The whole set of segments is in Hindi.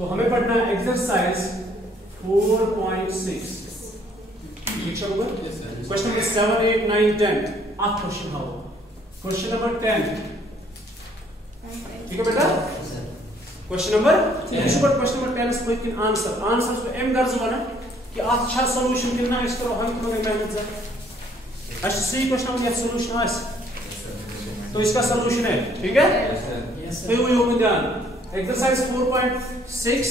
तो हमें पढ़ना है एक्सरसाइज 4.6 क्वेश्चन नंबर 7, 8, 9, 10 आप क्वेश्चन हाउ क्वेश्चन नंबर 10 ठीक है बेटा question number question number 10 spoken answer answer पे एम गर्ज वन कि अच्छा सॉल्यूशन कितना इस तरह हल करो मेहनत से अच्छा सही क्वेश्चन में सॉल्यूशन आस तो इसका सॉल्यूशन है ठीक है तो यो ध्यान एक्सरसाइज 4.6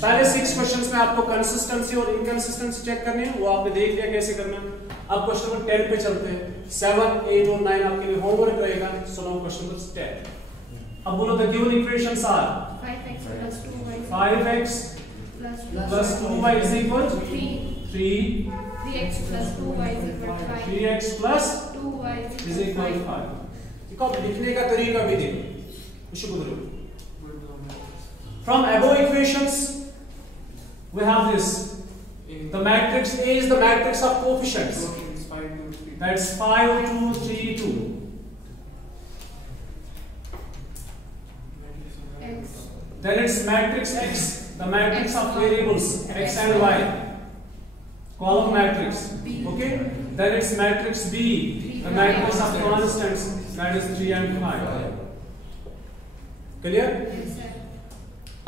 पहले 6 क्वेश्चंस में आपको कंसिस्टेंसी और इनकंसिस्टेंसी चेक करनी है वो आपने देख लिया कैसे करना है अब क्वेश्चन नंबर 10 पे चलते हैं 7, 8 और 9 आपके लिए होमवर्क रहेगा सुनो क्वेश्चन नंबर 10 अब बोलो the given equations are 5x plus 2y is equal to 3x plus 2y is equal to 5 3x plus 2y is equal to 5 देखो लिखने का तरीका भी देखो from above equations we have this the matrix A is the matrix of coefficients that's 5 2 3 2 then it's matrix X the matrix of variables X and Y column matrix okay then it's matrix B the matrix of constants that is 3 and 5 clear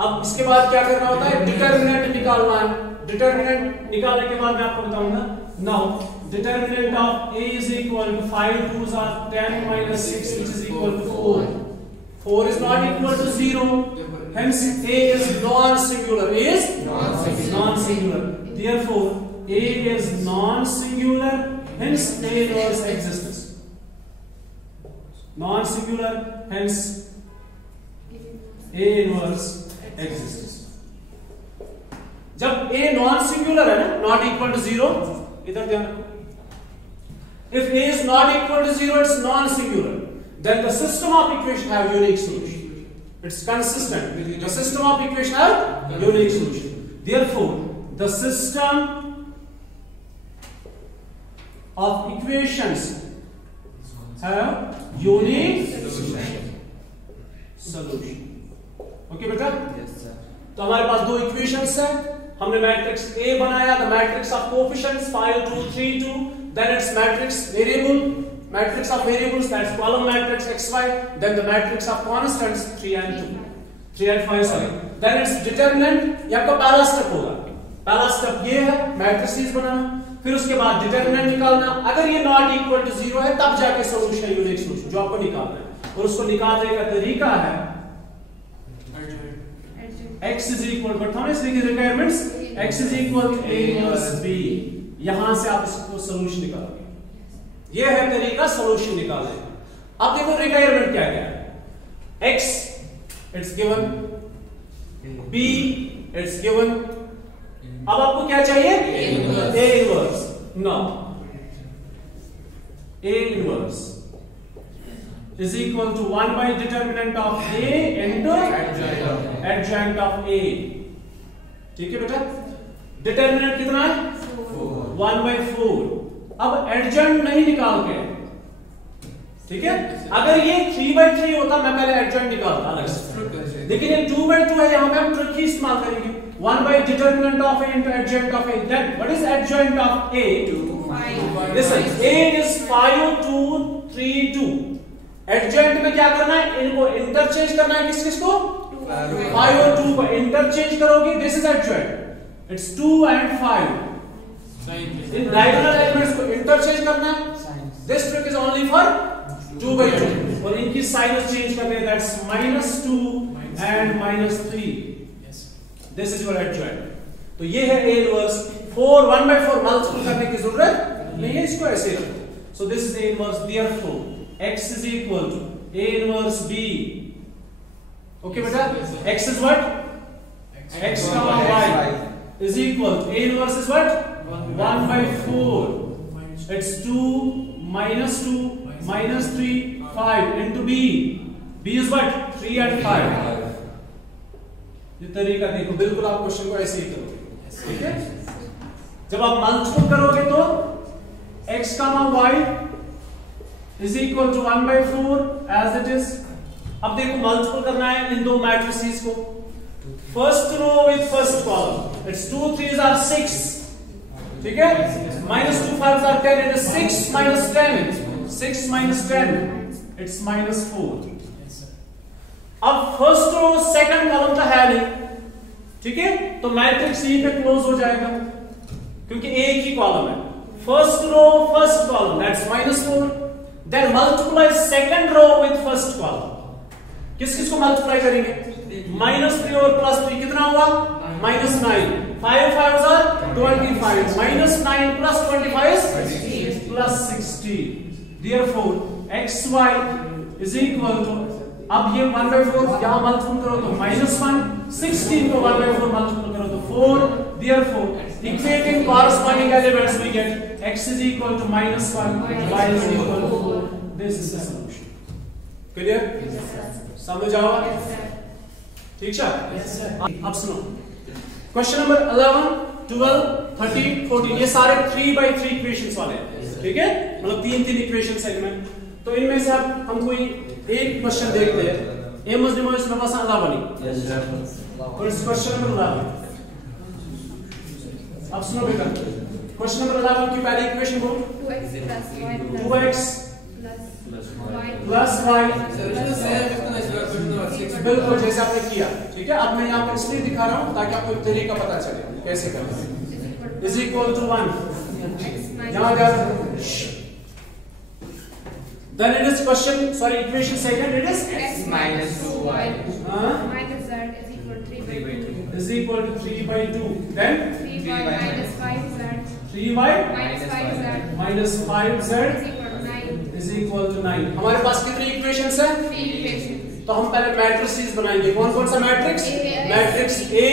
अब इसके बाद क्या करना होता है डिटरमिनेंट निकालना है डिटरमिनेंट निकालने के बाद मैं आपको बताऊंगा now determinant of A is equal to 5 2s are 10 minus 6 which is equal to 4 is not equal to 0 hence A is non-singular therefore A is non-singular hence A inverse exists non-singular hence A inverse exists जब A non-singular है ना not equal to 0 इधर ध्यान रखो if A is not equal to 0 it's non-singular then the system of equation have unique solution it's consistent the system of equation have unique solution therefore the system of equations have unique solution okay बेटा तो हमारे पास दो इक्वेशंस है हमने मैट्रिक्स A बनाया the matrix of coefficients 5 2 3 2 then it's matrix variable matrix of variables that's column matrix xy then the matrix of constants 3 and 5 sorry then it's determinant यहां का पहला स्टेप होगा पहला स्टेप ये है मैट्रिसेस बनाना फिर उसके बाद डिटरमिनेंट निकालना अगर ये नॉट इक्वल टू 0 है तब जाके सॉल्यूशन यूनिक सॉल्यूशन जो आपको निकालना है और उसको निकालने का तरीका है x is equal but हमने इसलिए requirements x is equal to a inverse b यहां से आप इसको सॉल्यूशन निकालोगे ये है तरीका सॉल्यूशन निकालने का अब देखो रिक्वायरमेंट क्या क्या है x it's given b it's given अब आपको क्या चाहिए a inverse no a inverse is equal to 1 by determinant of A into adjoint of A ठीक है बेटा डिटरमिनेंट कितना है 1 by 4 अब एडजॉइंट नहीं निकाल के ठीक है अगर ये 3 by 3 होता मैं पहले एडजॉइंट निकालता अलग से लेकिन ये 2 by 2 है यहां पे हम ट्रिक ही इस्तेमाल करेंगे 1 by determinant of A into adjoint of A then what is adjoint of A 5 listen A is 5 2 3 2 adjoint में क्या करना है इनको इंटरचेंज करना है किस को 5 और 2 को इंटरचेंज करोगे this is adjoint it's 2 and 5 in diagonal elements को इंटरचेंज करना है this trick is only for 2 by 2 और इनकी साइनस चेंज करने हैं that's -2 and -3 this is your adjoint तो ये है A इनवर्स 1 by 4 मल्टीपल करने की जरूरत नहीं है इसको ऐसे रखो so this is A inverse therefore x is equal to A inverse B okay beta x is what x comma y is equal to A inverse is what 1 by 4 it's 2 minus 2 minus 3 5 into B B is what 3 and 5 ये तरीका देखो बिल्कुल आप क्वेश्चन को ऐसे ही करोगे ठीक है जब आप मल्टीपल करोगे तो x comma y is equal to 1 by 4 as it is अब देखो मल्टीपल करना है इन दो मैट्रिसेस को first row with first column, it's 2 3s are 6, ठीक है, minus 2 5s are 10, it is 6 minus 10, 6 minus 10, it's minus 4. अब फर्स्ट रो सेकंड कॉलम का है नहीं, ठीक है, तो मैट्रिक्स ई पे क्लोज हो जाएगा क्योंकि एक ही कॉलम है. First row first column, that's minus 4. Then multiply second row with first column. किस किस को मल्टीप्लाई करेंगे? -3 और +3 कितना हुआ? -9. 5 5s are 25. -9 plus 25 is +60. Therefore xy is equal to, अब ये 1/4 यहां मल्टीप्लाई करो तो -1, 16 को 1/4 मल्टीप्लाई करो तो 4. Therefore equating corresponding elements we get x is equal to -1, y is equal to 4. This is the solution. Clear? समझ आओ? ठीक है? अब सुनो, क्वेश्चन नंबर 11, 12, 13, 14 ये सारे 3/3 इक्वेशंस वाले हैं, ठीक है, मतलब 3 इक्वेशंस है इनमें. तो इनमें से अब हम कोई एक क्वेश्चन देखते हैं. ए मजलिमो इसमें बस अल्लाह बनी. और इस क्वेश्चन नंबर 11, अब सुनो बेटा, क्वेश्चन नंबर 11 की पहली इक्वेशन बोल. 2x प्लस y, बिल्कुल जैसे आपने किया, ठीक है. अब मैं यहाँ पर इसलिए दिखा रहा हूँ ताकि आपको तरीका पता चले कैसे करना है. इज इक्वल टू 1, यहाँ जा. Then it is question, sorry, equation second, it is x minus 2y minus z is equal to 3/2. Is equal to 3/2. Then 3y minus 5z 3y minus 5z minus 5z is equal to 9. is equal to 9. हमारे पास कितनी इक्वेशंस हैं? 3 equations. तो हम पहले मैट्रिसेस बनाएंगे. कौन कौन सा matrix? Matrix A,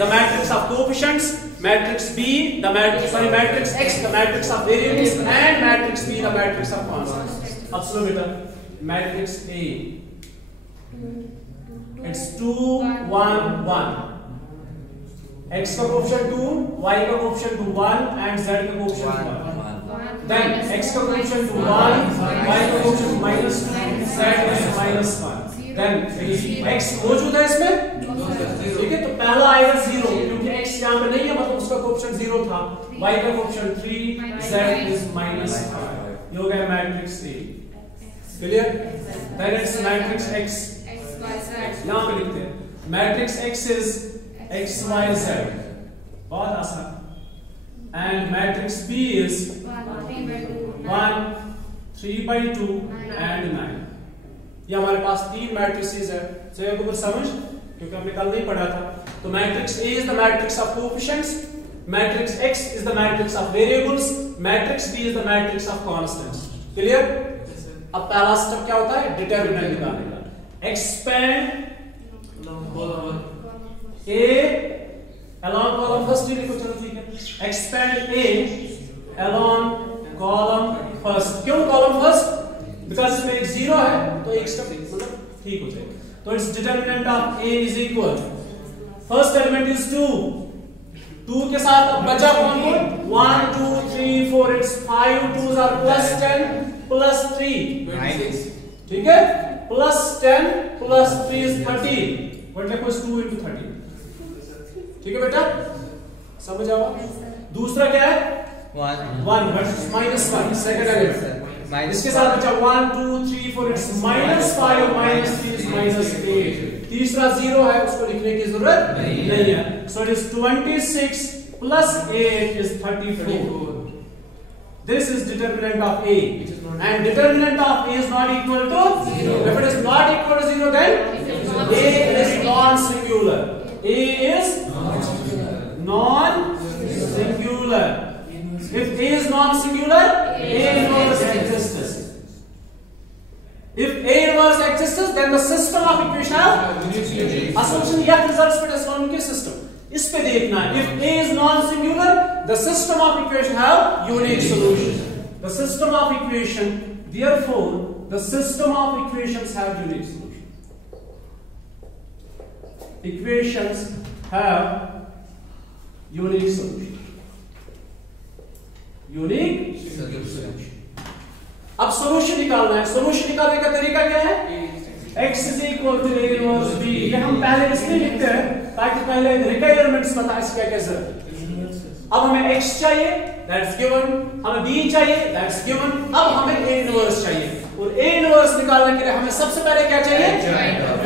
the matrix of coefficients, matrix B, the matrix X, the matrix of variables, and matrix B, the matrix of constants. अब सुनो बेटा, matrix A, it's 2 1 1. X का कोएफिशिएंट 2, Y का कोएफिशिएंट 1 and Z का कोएफिशिएंट 1. Then X का कोएफिशिएंट 1, Y का coefficient -2, Z is -1. Then X मौजूद है इसमें, ठीक है, तो पहला आएगा 0 क्योंकि x यहां पे नहीं है, मतलब उसका कोएफिशिएंट 0 था. y का कोएफिशिएंट 3, z is -5. ये हो गया matrix A. Clear? Then it's matrix x, यहां पे लिखते हैं matrix x is x y z, बहुत आसान. And matrix B is 1 3/2 and 9. ये हमारे पास 3 मैट्रिसेस है. चलिए को समझ, क्योंकि हमने कल नहीं पढ़ा था. तो matrix A is the matrix of coefficients, matrix X is the matrix of variables, matrix B is the matrix of constants. Clear? अब पहला स्टेप क्या होता है? डिटरमिनेंट निकालने का. Expand A along column first ही लिखो, चलो ठीक है. Expand A along column first. क्यों column first? बिकॉज इसमें एक 0 है तो एक स्टेप मतलब ठीक हो जाएगा. तो it's determinant of A is equal, first element is 2, 2 के साथ अब बचा कौन कौन? 1 2 3 4, इट्स 5 2s are +10 +3, ठीक है, +10 +3 is 30. व्हाट लिखो इज 2 into 30, ठीक है बेटा, समझ आओ. दूसरा क्या है? 1 -1 सेकंड एलिमेंट. इसके साथ बचा 1 2 3 4, इट्स -5 -3 is -8. तीसरा 0 है, उसको लिखने की जरूरत नहीं है. So it is 26 + 8 is 34. This is determinant of A, and determinant of A is not equal to 0. If it is not equal to 0, then A is non-singular. A is non-singular. If A is non-singular, A inverse exists. If A inverse exists, then the system of equation have assumption F results with astronomical system. इस पे देखना है. If A is non-singular, the system of equation have unique solution. The system of equation, therefore, the system of equations have unique solution. Equations have unique solution. Unique solution. अब सोल्यूशन निकालना है. सोल्यूशन निकालने का तरीका क्या है? x is equal to a inverse b। ये हम पहले इसलिए लिखते हैं ताकि पहले रिक्वायरमेंट्स पता है क्या कैसे। अब हमें x चाहिए, that's given, हमें b चाहिए, that's given, अब हमें a inverse चाहिए और a inverse निकालने के लिए हमें सबसे पहले क्या चाहिए?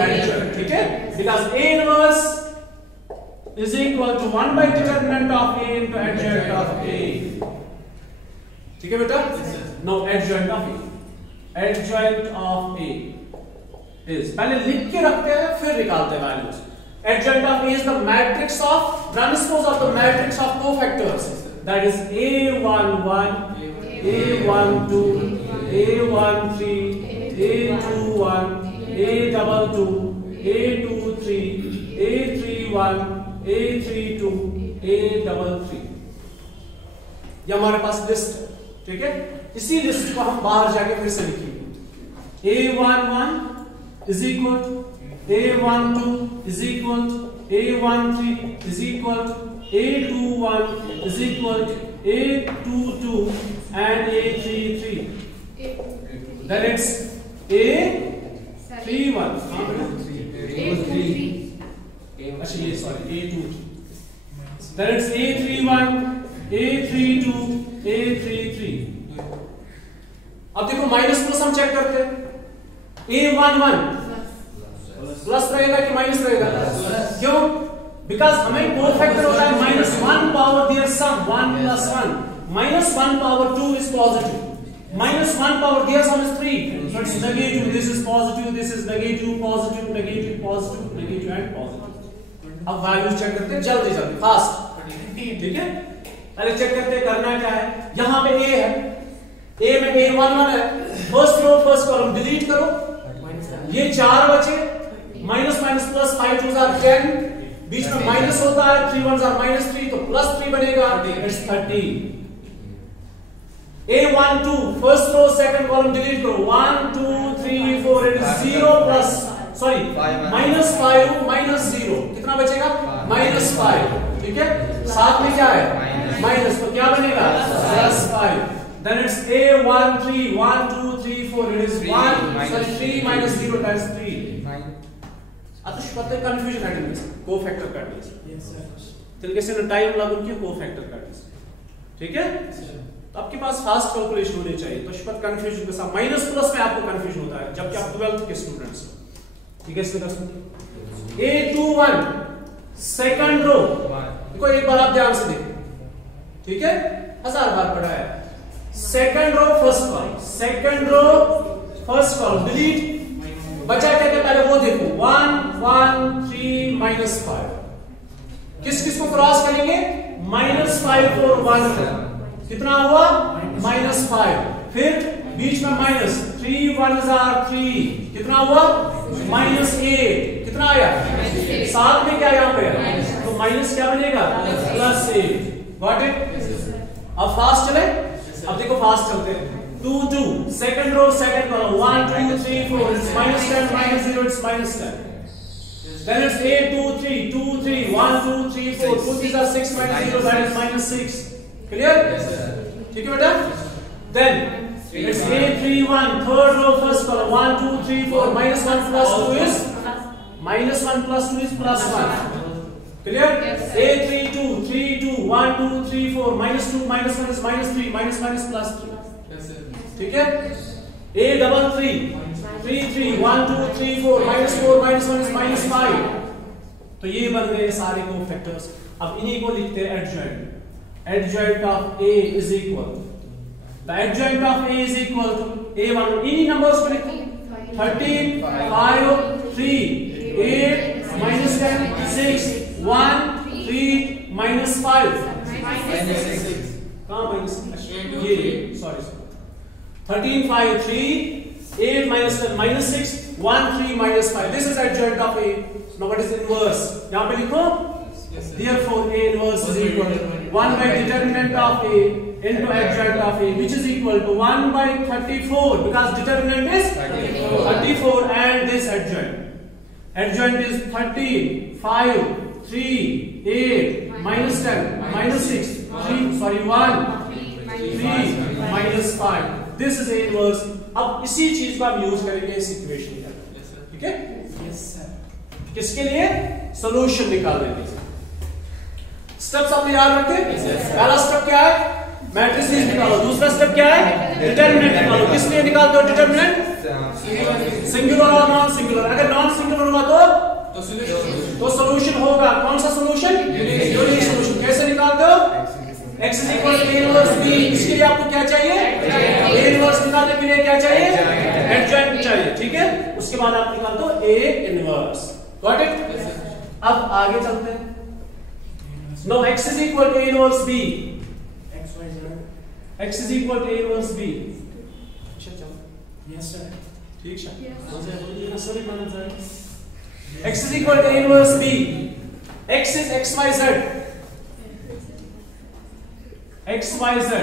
Adjoint, ठीक है? Because a inverse is equal to 1 by determinant of a into adjoint of a। ठीक है बेटा? No, adjoint of a। Adjoint of a is, पहले लिख के रखते हैं फिर निकालते हैं values. Adjoint of a is the matrix of transpose of the matrix of cofactors, that is a11, a12, a13, a21, a22, a23, a31, a32, a33। ये हमारे पास लिस्ट है, ठीक है? इसी लिस्ट को हम बाहर जाके फिर से लिखेंगे। a11 is equal to a12 is equal to a13 is equal to a21 is equal to a22 and a33। Then it's a31, अच्छा ये sorry a23, then it's a31, a32, a33। अब देखो माइनस प्लस हम चेक करते हैं। a11 प्लस रहेगा कि माइनस रहेगा? क्यों? बिकॉज हमें कोफैक्टर होता है -1 power their sum 1 + 1, -1 power 2 is positive, -1 power their sum is 3, so it's negative, this is positive, this is negative, positive, negative, positive, negative and positive। अब वैल्यूज चेक करते हैं जल्दी जल्दी फास्ट, ठीक है? पहले चेक करते हैं करना क्या है। यहां पे a है, a में a11 है, first row first column delete करो, ये 4 बचे, minus minus plus 5 2s are 10, बीच में माइनस होता है, 3 1s are -3 तो +3 बनेगा, it's 30। a12 first row second column delete करो, 1 2 3 4, इट इज 0 प्लस सॉरी -5 -0, कितना बचेगा? -5, ठीक है? साथ में क्या है? माइनस, तो क्या बनेगा? +5। Then it's a13 1 2 3 4, it is 1 sorry 3 - 0 times 3। आता पता है कंफ्यूजन है इनमें कोफैक्टर काढण्यास। Yes sir. तिलके से टाइम लागून की कोफैक्टर काढण्यास, ठीक है? तो आपके पास फास्ट कैलकुलेशन होनी चाहिए, तो शपथ कंफ्यूजन के साथ माइनस प्लस में आपको कंफ्यूजन होता है जबकि आप 12th के स्टूडेंट्स हो, ठीक है? इसमें a21 सेकंड रो, देखो एक बार आप ध्यान से देखो, ठीक है? 1000 बार पढ़ा है। Second row first column, second row first column delete, बचा क्या क्या पहले वो देखो, 1 1 3 -5, किस किस को क्रॉस करेंगे? -5 और 1, कितना हुआ? -5, फिर बीच में माइनस, 3 1s are 3, कितना हुआ? -8, कितना आया? साथ में क्या यहां पे? तो माइनस क्या बनेगा? +8। Got it? अब फास्ट चले, अब देखो फास्ट चलते हैं। 2 2 second row second column, 1 2 3 4, it's -10 -0, it's -10। Then it's a 2 3 2 3 1 2 3 4, 2 3s are 6 -0, that is -6। Clear? Yes sir। ठीक है बेटा? Then it's a31 third row first column, 1 2 3 4, -1 + 2 is -1 + 2 is +1। Clear? a32 3 2 1 2 3 4, -2 -1 is -3, -1 is +3। ठीक है? a33 3 3 1 2 3 4, -4 -1 is -5। तो ये बन गए सारे कोफैक्टर्स। अब इन्हीं को लिखते हैं adjoint. Adjoint of A is equal, the adjoint of A is equal to A1, इन्हीं नंबर्स को लिखो, 13 5 3 8 -10 6 1 3 -5 कहां माइनस, ये sorry 13 5 3 8 -10 -6 1 3 -5, this is adjoint of A। now what is inverse? यहां पे लिखो, therefore A inverse is equal to 1 by determinant of A into adjoint of A, which is equal to 1 by 34, because determinant is 34 and this adjoint. Adjoint is 13 5 3 8 -10 -6 3 sorry 1 3 -5, this is A inverse। अब इसी चीज को हम यूज करेंगे इस इक्वेशन के अंदर, ठीक है? Yes sir. किसके लिए? सॉल्यूशन निकालने के लिए। स्टेप्स आपने याद रखे? पहला स्टेप क्या है? मैट्रिसेस निकालो। दूसरा स्टेप क्या है? डिटरमिनेंट निकालो। किस लिए निकालते हो डिटरमिनेंट? सिंगुलर और नॉन सिंगुलर। अगर नॉन सिंगुलर हुआ तो सॉल्यूशन होगा। कौन सा सॉल्यूशन? Unique solution. कैसे निकालते हो? x is equal to a inverse b। इसके लिए आपको क्या चाहिए? a inverse निकालने के लिए क्या चाहिए? एडजॉइंट चाहिए। ठीक है? उसके बाद आप निकालते हो a inverse। Got it? अब आगे चलते हैं। Now x is equal to a inverse b। x is equal to a inverse b। अच्छा चलो। Yes sir. ठीक है? सॉरी मान sir. x is equal to a inverse b। x is x y z। x y z।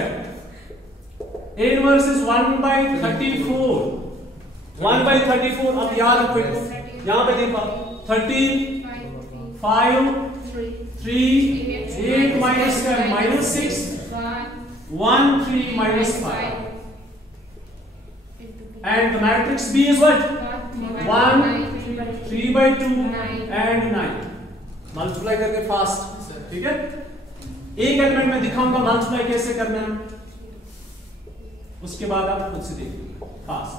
a inverse is 1/34। 1/34। अब याद रखो इसको। यहां पे देखो 13 5 3 8 minus 10 minus 6 1 3 minus 5 and the matrix B is what? 1 3/2 and 9। Multiply करके फास्ट। ठीक है? एक एलिमेंट में दिखाऊंगा मल्टीप्लाई कैसे करना है, उसके बाद आप खुद से देखिए फास्ट।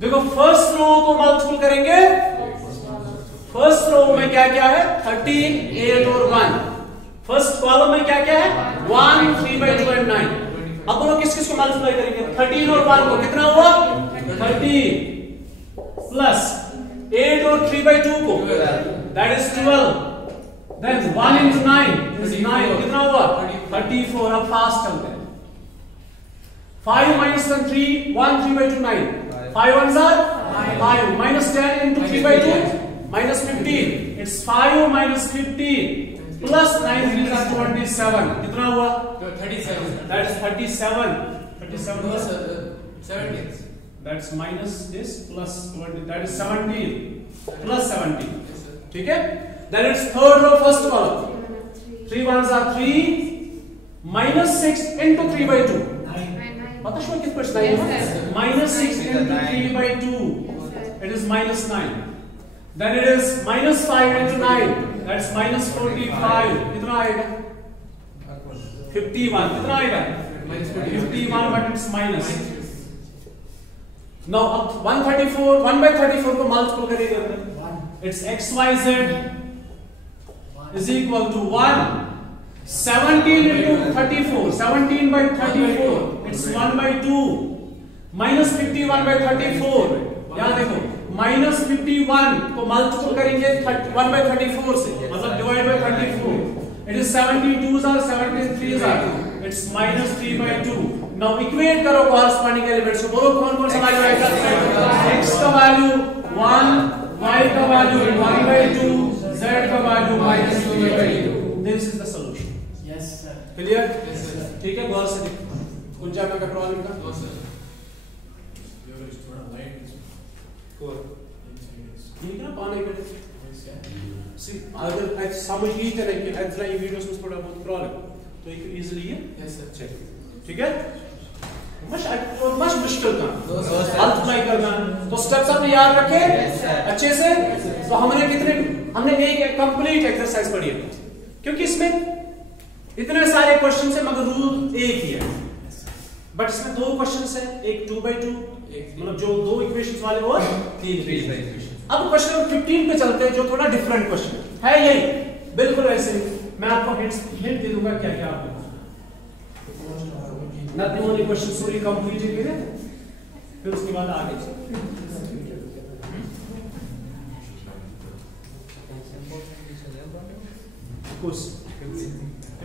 देखो फर्स्ट रो को मल्टीपल करेंगे। फर्स्ट रो में क्या क्या है? 13 8 और 1। फर्स्ट कॉलम में क्या क्या है? 1 3/2 and 9। अब बोलो किस किस को मल्टीप्लाई करेंगे? 13 और 1 को कितना हुआ? 13 प्लस 8 और 3/2 को that is 12। Then 1 into 9 is 9। कितना हुआ? 34। अब फास्ट चलते हैं। 5 minus 1 3 1 3/2 9। 5 ones are 5 minus 10 into 3/2 minus 15। It's 5 minus 15 plus 9 3s are 27। कितना हुआ? 37। That is 37। 37 plus 17। That's minus this plus 20। That is 17 plus 17। ठीक है? Then it's third row first column। 3 ones are 3 minus 6 into 3/2। पता शो किस पर minus 6 into 3/2। It is minus 9। Then it is minus 5 into 9। That's minus 45। कितना आएगा? 51। कितना आएगा? 51 but it's minus। Now up 134 1/34 को मल्टीपल करेंगे। It's xyz is equal to 1 17 into 34। 17/34 it's 1/2 minus 51/34। याद देखो minus 51 को मल्टीपल करेंगे 1/34 से, मतलब divide by 34। It is 17 2s are 17 3s are it's minus 3/2। Now equate करो corresponding elements को। बोलो कौन कौन सा वैल्यू आएगा? x का वैल्यू 1, y का वैल्यू 1/2, z का value minus 2/2। This is the solution। Yes sir। Clear? Yes sir। ठीक है, गौर से देखो। कुछ जाएगा का प्रॉब्लम का? No sir। ठीक है ना, पानी पे सी अगर समझ ही तरह के इतना ये वीडियोस में थोड़ा बहुत प्रॉब्लम तो एक इजीली ये Yes sir। चेक। ठीक है? मश मुश्किल काम मल्टीप्लाई करना। तो स्टेप्स आपने याद रखे अच्छे से। तो हमने एक कंप्लीट एक्सरसाइज पढ़ी है, क्योंकि इसमें इतने सारे क्वेश्चन है मगर रूल एक ही है। बट इसमें दो क्वेश्चन है, एक 2/2 मतलब जो दो इक्वेशंस वाले और 3 इक्वेशन। अब क्वेश्चन नंबर 15 पे चलते हैं, जो थोड़ा डिफरेंट क्वेश्चन है यही बिल्कुल वैसे ही। मैं आपको हिंट दे दूंगा क्या क्या आपको nothing only question sorry complete है, फिर उसके बाद आगे कुछ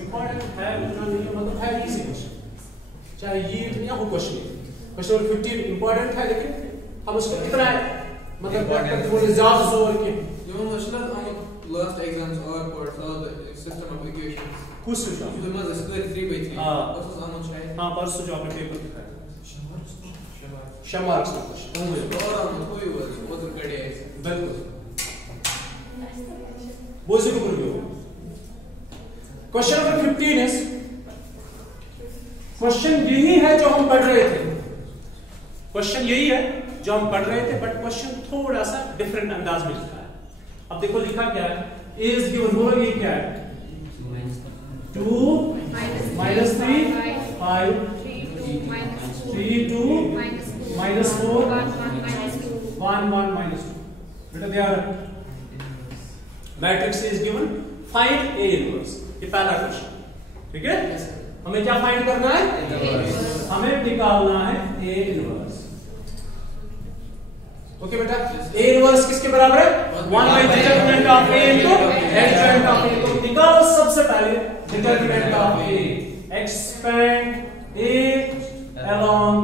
इंपॉर्टेंट है उतना नहीं, मतलब है इजी क्वेश्चन, चाहे ये या वो क्वेश्चन। क्वेश्चन नंबर 15 इंपॉर्टेंट है, लेकिन हम उसको कितना है मतलब थोड़ी ज्यादा जोर के जो मसलन हम लास्ट एग्जाम्स और कोर्स और सिस्टम ऑफ इक्वेशंस कुछ सिस्टम जो मजा स्क्वायर 3/3 हां बस हम शायद हां परसों जो आपने पेपर दिखाया शमार्क्स का क्वेश्चन और हम कोई वो उधर कड़े है बिल्कुल वो से ऊपर भी हो। क्वेश्चन नंबर 15 है, क्वेश्चन यही है जो हम पढ़ रहे थे। क्वेश्चन यही है जो हम पढ़ रहे थे, बट क्वेश्चन थोड़ा सा डिफरेंट अंदाज में लिखा है। अब देखो लिखा क्या है, a इज गिवन, बोलोगे क्या है, 2 minus 3 5 3 2 minus 4 1 1 minus 2। बेटा they are matrix is given, find a inverse, ये पहला क्वेश्चन, ठीक है। हमें क्या फाइंड करना है, हमें निकालना है a इनवर्स। ओके बेटा, a इनवर्स किसके बराबर है, 1 by determinant of a into adjoint of a। तो निकालो सबसे पहले determinant of a, expand a along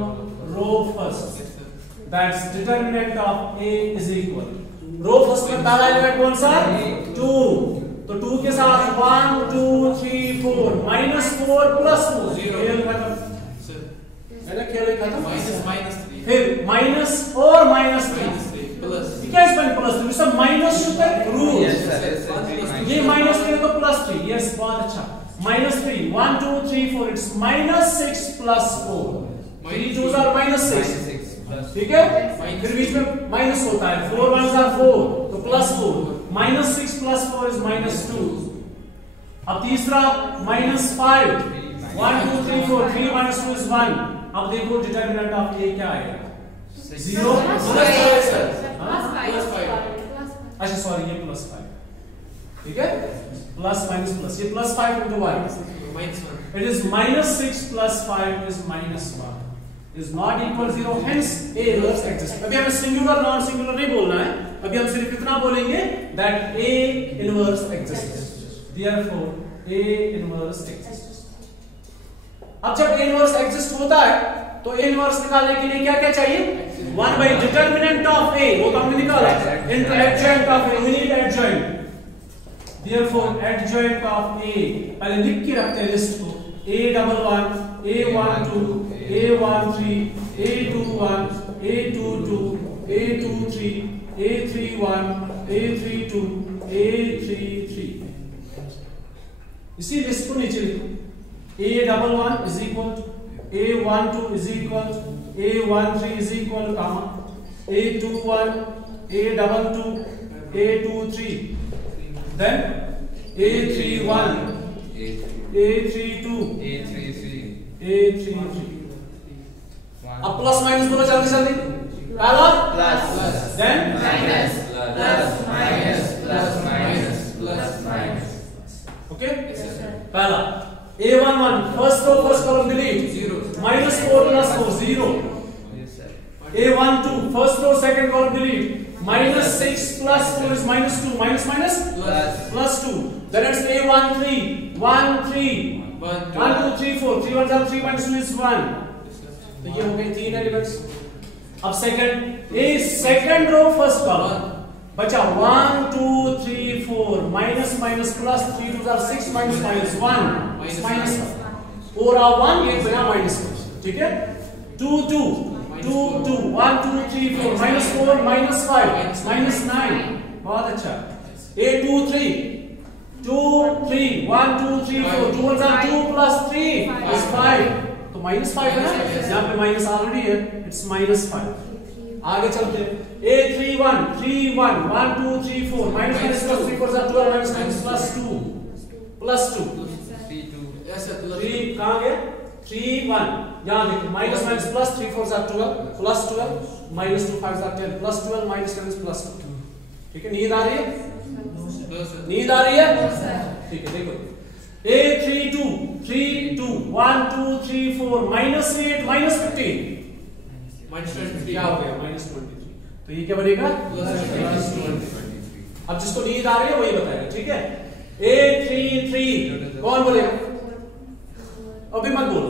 row first, that's determinant of a is equal, row first में पहला एलिमेंट कौन सा, 2, तो 2 के साथ 1 2 3 4 -4 +4 खेल खत्म, पहले खेल खत्म, -3 फिर माइनस और -3 प्लस, क्या इसमें प्लस, सब माइनस शुड रूल, ये -3 तो +3, यस बहुत अच्छा, -3 1 2 3 4 इट्स -6 +4, 3 2s are -6, ठीक है। फिर बीच में माइनस होता है, 4 1s are 4 तो +4, -6 +4 is -2। अब तीसरा -5 1 2 3 4 3 -2 is 1। अब देखो डिटरमिनेंट ऑफ a क्या आएगा, 0 अच्छा सॉरी ये +5, ठीक है, प्लस माइनस प्लस, ये +5 into 1 it is -6 + 5 is -1 is not equal 0, hence a inverse exists। अभी हमें सिंगुलर नॉन सिंगुलर नहीं बोलना है, अभी हम सिर्फ इतना बोलेंगे that a inverse exists, therefore a inverse exists। अब जब a inverse exist होता है तो a inverse निकालने के लिए क्या क्या चाहिए, 1 by determinant of a, वो तो हमने निकाला, into adjoint of a, we need adjoint, therefore adjoint of a, पहले लिख के रखते हैं लिस्ट को, a11 a12 a13 a21 a22 a23 a31 a32 a33, इसी लिस्ट को नीचे लिखो, a11 is equal to a12 is equal to a13 is equal to comma a21 a22 a23, then a31 a32 a33। अब प्लस माइनस बोलो जल्दी जल्दी, पहला plus, then minus, plus minus plus minus plus minus, okay. पहला a11 first row first column delete, 0 -4 + 4 0, a12 first row second column delete, -6 + 4 is -2, minus minus plus 2, then it's a13 1 3 1 2 3 4 3 1s are 3 -2 is 1, तो ये हो गए 3 एलिमेंट्स। अब सेकंड, ए सेकंड रो फर्स्ट कॉलम बचा 1 2 3 4 minus minus plus 3 2s are 6 minus minus 1 minus 4 और 1 ये बना -1, ठीक है। 2 2 2 2 1 2 3 4 -4 -5 -9, बहुत अच्छा। a2 3 2 3 1 2 3 4 2 1s are 2 + 3 is 5, तो -5 है ना, यहाँ पे माइनस ऑलरेडी है, इट्स -5। आगे चलते हैं, a31 3 1 1 2 3 4 minus minus plus 3 4s are 12 minus minus plus 2 3 कहाँ गया, 3 1 यहाँ देखो, minus minus plus 3 4s are 12 plus 12 minus 2 5s are 10 plus 12 minus minus plus 2, ठीक है। नींद आ रही है, नींद आ रही है, ठीक है। देखो a32 3 2 1 2 3 4 -8 -15 क्या हो गया, -23, तो ये क्या बनेगा, अब जिसको नींद आ रही है वही बताएगा, ठीक है। a33 कौन बोलेगा, अभी मत बोलो,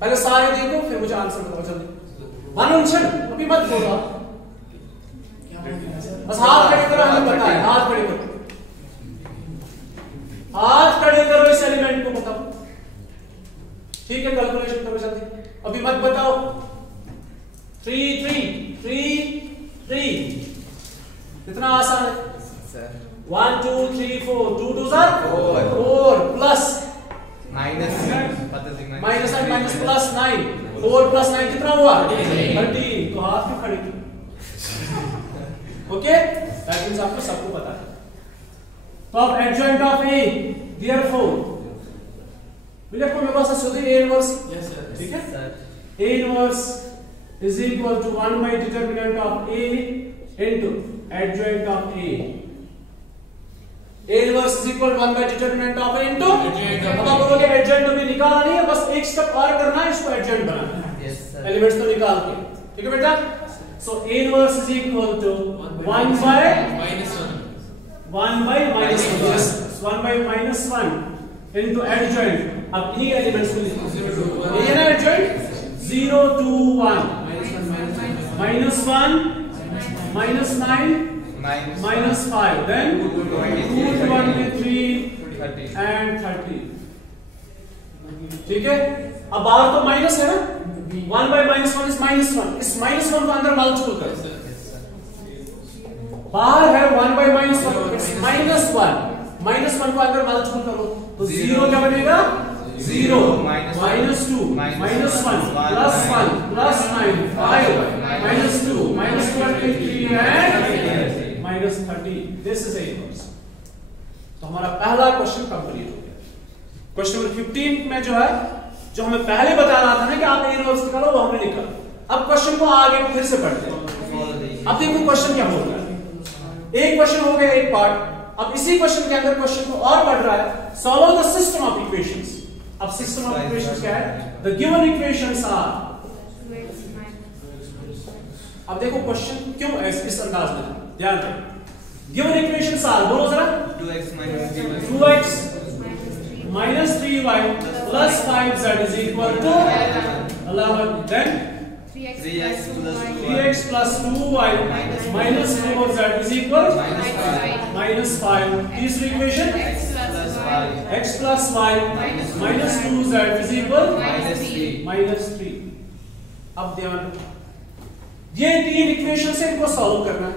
पहले सारे देखो फिर मुझे आंसर बताओ जल्दी। अनुच्छन अभी मत बोलो, बस हाथ खड़े करो, हमें बताए, हाथ खड़े करो, हाथ खड़े करो, इस एलिमेंट को बताओ, ठीक है। कैलकुलेशन करो जल्दी, अभी मत बताओ। 3 3 3 3 कितना आसान है, 1 2 3 4 2 2s are 4 plus minus minus plus 9 4 + 9 कितना हुआ 13, तो बाहर क्यों खड़े की? ओके, दैट मींस आपको सबको पता है। तो अब एडजॉइंट ऑफ ए, देयरफॉर मेरे पास है ए इनवर्स। Yes, sir. ठीक है, A inverse is equal to 1 by determinant of A into adjoint of A. A inverse is equal 1 by determinant of A into, अब आप बोलोगे एडजॉइंट तो भी निकाला नहीं है, बस एक स्टेप और करना है, इसको एडजॉइंट बनाना है। Yes, sir. एलिमेंट्स तो निकाल के, ठीक है बेटा। So A inverse is equal to 1 by -1 minus 1 by minus 1 into adjoint. अब इन्हीं एलिमेंट्स को लिखो, 0 to 1 ये ना adjoint 0 to 1 -1 minus 9 minus 5, then 2 23 and 30। ठीक है, अब बाहर तो माइनस है ना, 1 by -1 is -1, इस -1 को अंदर मल्टीपल करो, बाहर है 1 by -1 इट्स -1, -1 को अंदर मल्टीपल करो तो 0 क्या बनेगा, 0 -2 -1 +1 +9 5 -2 -23 and -30। This is A inverse. तो हमारा पहला क्वेश्चन कंप्लीट हो गया। क्वेश्चन नंबर 15 में जो है, जो हमें पहले बता रहा था ना कि आप इनवर्स निकालो, वो हमने निकाला। अब क्वेश्चन को आगे फिर से पढ़ते हैं। अब देखो क्वेश्चन क्या बोल रहा है। एक क्वेश्चन हो गया, एक पार्ट। अब इसी क्वेश्चन के अंदर क्वेश्चन को और पढ़ रहा है, solve the system of equations. अब सिस्टम ऑफ इक्वेशंस क्या है, द गिवन इक्वेशंस आर। अब देखो क्वेश्चन क्यों इस अंदाज में, ध्यान दें। गिवन इक्वेशंस आर, बोलो जरा, 2x minus 3y plus 5z is equal to 11, then 3x3x plus 2y minus 4z is equal minus 5। तीसरी equation x plus y minus 2z is equal minus 3। अब ध्यान रखो, ये तीन इक्वेशन से इनको सॉल्व करना है।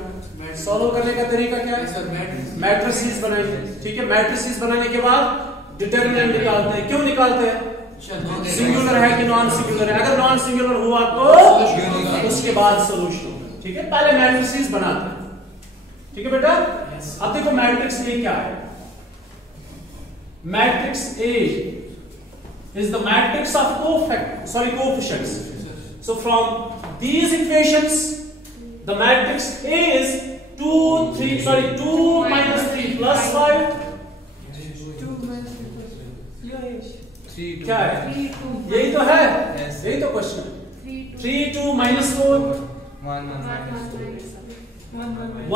सॉल्व करने का तरीका क्या है, मैट्रिसेस बनाएंगे। ठीक है, मैट्रिसेस बनाने के बाद डिटरमिनेंट निकालते हैं। क्यों निकालते हैं, सिंगुलर है कि नॉन सिंगुलर है। अगर नॉन सिंगुलर हुआ तो उसके बाद सॉल्यूशन होगा। ठीक है, पहले मैट्रिसेस बनाते हैं। ठीक है बेटा, अब देखो मैट्रिक्स ए क्या है। Matrix A is the matrix of coefficients. So from these equations the matrix A is 2 minus 3 plus 5 क्या है, यही तो है, यही तो क्वेश्चन। 3 2 minus 4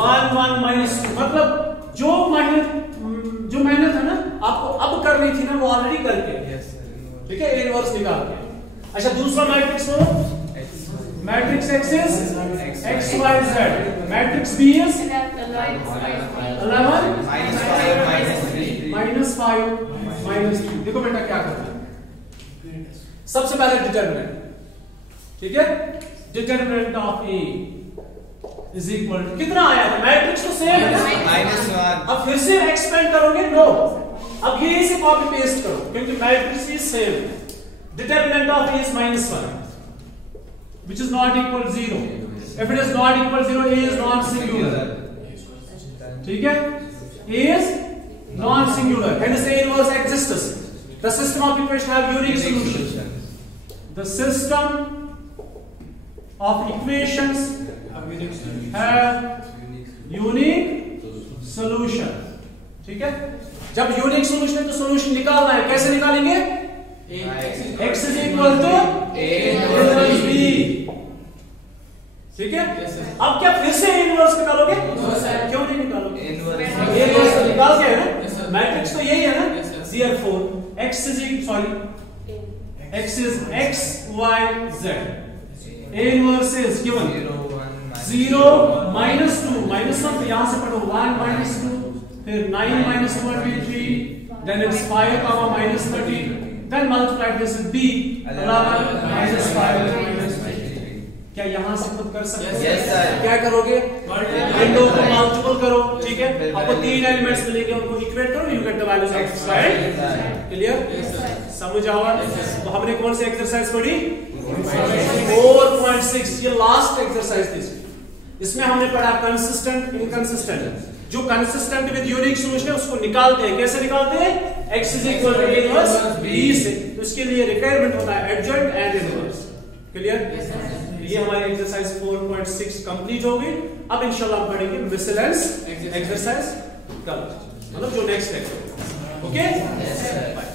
1 1 minus 2, मतलब जो मेहनत है ना आपको अब करनी थी ना, वो ऑलरेडी करके। ठीक है, इनवर्स निकाल के। अच्छा, दूसरा मैट्रिक्स हो, matrix x is x y z, matrix b is 11 -5 -3। देखो बेटा क्या करना है, सबसे पहले डिटरमिनेंट। ठीक है, determinant of a is equal to कितना आया था, मैट्रिक्स तो सेम है ना, अब फिर से एक्सपेंड करोगे, नो, अब ये इसे कॉपी पेस्ट करो क्योंकि matrix is same. Determinant of a is -1 which is not equal to 0. If it is not equal to 0, a is non-singular. ठीक है, a is non-singular, hence a inverse exists. The system of equations have unique solutions. The system of equations have unique solution. ठीक है, जब यूनिक सोल्यूशन है तो सोल्यूशन निकालना है। कैसे निकालेंगे, x is equal to a inverse b। ठीक है, अब क्या फिर से इनवर्स निकालोगे, क्यों नहीं निकालोगे, इनवर्स तो निकाल के है ना, मैट्रिक्स तो यही है ना। therefore x is x y z, a inverse is given 0 -2 -1 तो यहां से पढ़ो, 1 -2, फिर 9 -23, then it's 5 -30, then multiply this with b 11 -5 -3। क्या यहां से खुद कर सकते हो? Yes, sir. क्या करोगे, इन दो को मल्टीपल करो। ठीक है, आपको तीन एलिमेंट्स मिलेंगे, उनको इक्वेट करो, you get the values of x, right? Clear, समझ आवा। तो हमने कौन सी एक्सरसाइज पढ़ी, 4.6 ये लास्ट एक्सरसाइज थी। इसमें हमने पढ़ा कंसिस्टेंट इनकंसिस्टेंट। जो कंसिस्टेंट विद यूनिक सॉल्यूशन है उसको निकालते हैं। कैसे निकालते हैं? x = a इनवर्स b से। तो इसके लिए रिक्वायरमेंट होता है एडजॉइंट एंड इनवर्स। क्लियर? ये हमारी एक्सरसाइज 4.6 कंप्लीट हो गई। अब इंशाल्लाह हम पढ़ेंगे मिसलेनियस एक्सरसाइज कल, मतलब जो नेक्स्ट है। Okay, bye.